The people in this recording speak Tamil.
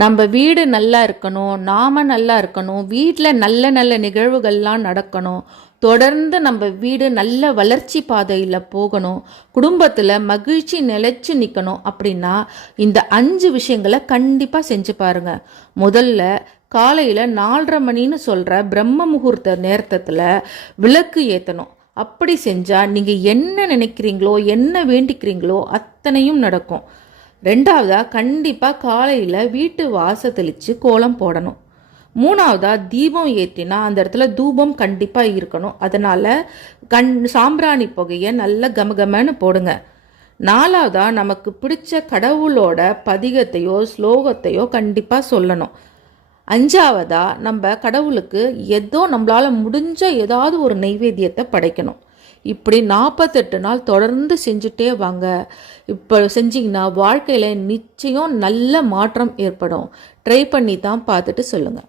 நம்ம வீடு நல்லா இருக்கணும், நாம நல்லா இருக்கணும், வீட்டில் நல்ல நல்ல நிகழ்வுகள்லாம் நடக்கணும், தொடர்ந்து நம்ம வீடு நல்ல வளர்ச்சி பாதையில் போகணும், குடும்பத்தில் மகிழ்ச்சி நிலைச்சு நிற்கணும் அப்படின்னா இந்த 5 விஷயங்களை கண்டிப்பாக செஞ்சு பாருங்க. முதல்ல காலையில் 4:30 மணின்னு சொல்கிற பிரம்ம முகூர்த்த நேரத்தில் விளக்கு ஏற்றணும். அப்படி செஞ்சால் நீங்கள் என்ன நினைக்கிறீங்களோ என்ன வேண்டிக்கிறீங்களோ அத்தனையும் நடக்கும். ரெண்டாவதா கண்டிப்பாக காலையில் வீட்டு வாசல் தெளித்து கோலம் போடணும். மூணாவதா தீபம் ஏற்றினா அந்த இடத்துல தூபம் கண்டிப்பாக இருக்கணும். அதனால் சாம்பிராணி புகையை நல்லா கமகமன்னு போடுங்க. நாலாவதா நமக்கு பிடிச்ச கடவுளோட பதிகத்தையோ ஸ்லோகத்தையோ கண்டிப்பாக சொல்லணும். அஞ்சாவதா நம்ம கடவுளுக்கு ஏதோ நம்மளால் முடிஞ்ச ஏதாவது ஒரு நைவேத்தியத்தை படைக்கணும். இப்படி 48 நாள் தொடர்ந்து செஞ்சுட்டே வாங்க. இப்போ செஞ்சிங்கன்னா வாழ்க்கையில் நிச்சயம் நல்ல மாற்றம் ஏற்படும். ட்ரை பண்ணி தான் பார்த்துட்டு சொல்லுங்கள்.